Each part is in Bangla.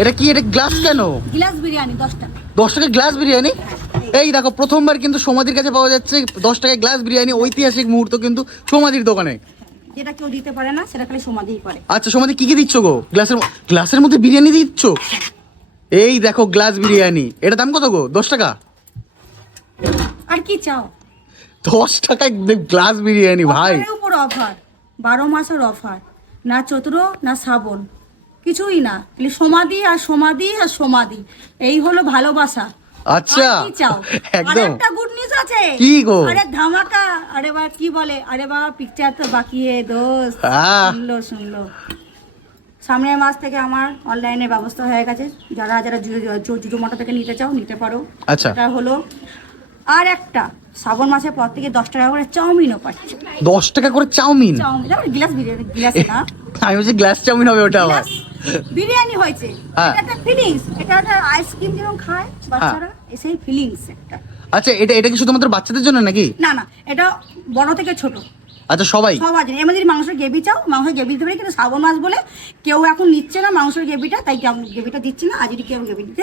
এটা কি, এটা গ্লাস কেন? গ্লাস বিরিয়ানি 10 টাকা। 10 টাকা গ্লাস বিরিয়ানি? এই দেখো প্রথমবার কিন্তু সমাধির কাছে পাওয়া যাচ্ছে 10 টাকায় গ্লাস বিরিয়ানি। ঐতিহাসিক মুহূর্ত কিন্তু সমাধির দোকানে। যেটা কেউ দিতে পারে না সেটা খালি সমাধিই পারে। আচ্ছা সমাধি কি কি দিচ্ছ গো? গ্লাসের মধ্যে বিরিয়ানি দিচ্ছ? এই দেখো গ্লাস বিরিয়ানি, এটা দাম কত গো? 10 টাকা? আর কি চাও? 10 টাকায় গ্লাস বিরিয়ানি ভাই। অফারের উপর অফার, 12 মাসের অফার, না চতুর না শ্রাবণ, কিছুই না, খালি সমাধি আর সমাধি আর সমাধি। এই হলো ভালোবাসা। আচ্ছা আর কি চাও? একদম। আরেকটা গুড নিউজ আছে। কি গো? আরে ধামাকা। আরে বাবা কি বলে, আরে বাবা পিকচার তো বাকি হে দোস্ত। শুনলো সামনের মাস থেকে আমার অনলাইনের ব্যবস্থা হয়ে গেছে। যারা যারা জুজো মাটা থেকে নিতে চাও নিতে পারো। আচ্ছা। এটা হলো আর একটা শ্রাবণ মাসের পর থেকে 10 টাকা করে চাউমিনও পাচ্ছে। 10 টাকা করে chowmein? Chowmein glass biryani, glass না, আমি বলছি গ্লাস চাউমিন হবে ওটা আবার। গ্লাস বিরিয়ানি হয়েছে। হ্যাঁ। এটা একটা ফিলিংস, এটা একটা আইসক্রিম যেরকম খায় বাচ্চারা, সেই ফিলিংস একটা। আচ্ছা এটা কি শুধুমাত্র বাচ্চাদের জন্য নাকি? না না, এটা বড় থেকে ছোট আচ্ছা সবাই? সবার জন্য। এমনি যদি মাংসের গ্রেভি চাও মাংসের গ্রেভি দিতে পারি, কিন্তু শ্রাবণ মাস বলে কেউ এখন নিচ্ছে না মাংসের গ্রেভিটা, তাই গ্রেভিটা দিচ্ছি না। আর যদি কেউ গ্রেভি দিতে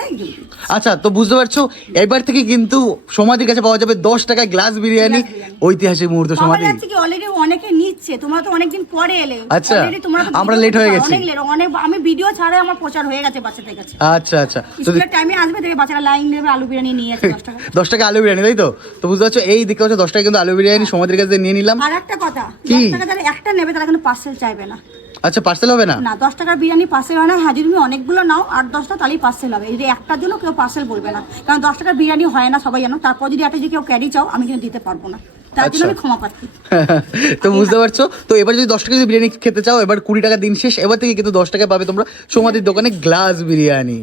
আচ্ছা তো বুঝতে পারছো, এবার থেকে কিন্তু সমাধির কাছে পাওয়া যাবে 10 টাকায় গ্লাস বিরিয়ানি। ঐতিহাসিক মুহূর্ত সমাধি। যাচ্ছে কি অলরেডি অনেকে নিচ্ছে, তোমরা তো অনেকদিন পরে এলে। আচ্ছা, Already তোমরা তো আমরা video late হয়ে করছো, গেছি। অনেক late, আমি ভিডিও ছাড়াই আমার প্রচার হয়ে গেছে বাচ্চাদের কাছে। আচ্ছা আচ্ছা তো স্কুলের টাইমে আসবে দেখবে বাচ্চারা লাইন দেবে, আলু বিরিয়ানি নিয়ে যাচ্ছে 10 টাকা। 10 টাকা আলু বিরিয়ানি, তাই তো? তো বুঝতে পারছো, এই দিকে হচ্ছে 10 টাকা কিন্তু আলু বিরিয়ানি সমাধির কাছে নিয়ে নিলাম। আর একটা কথা, কি? 10 টাকা যারা একটা নেবে তারা কিন্তু পার্সেল চাইবে না। আচ্ছা পার্সেল হবে না? না, 10 টাকার বিরিয়ানি পার্সেল হয় না। হ্যাঁ, যদি তুমি অনেকগুলো নাও 8-10টা তাহলেই পার্সেল হবে। এই যে একটার জন্য কেউ পার্সেল বলবে না, কারণ 10 টাকার বিরিয়ানি হয় না সবাই জানো। তারপর যদি একটা যদি কেউ ক্যারি চাও আমি কিন্তু দিতে পারবো না, তার জন্য আমি ক্ষমা প্রার্থী। তো বুঝতে পারছো, তো এবার যদি 10 টাকা যদি বিরিয়ানি খেতে চাও, এবার 20 টাকা দিন শেষ, এবার থেকে কিন্তু 10 টাকা পাবে তোমরা সমাধির দোকানে গ্লাস বিরিয়ানি।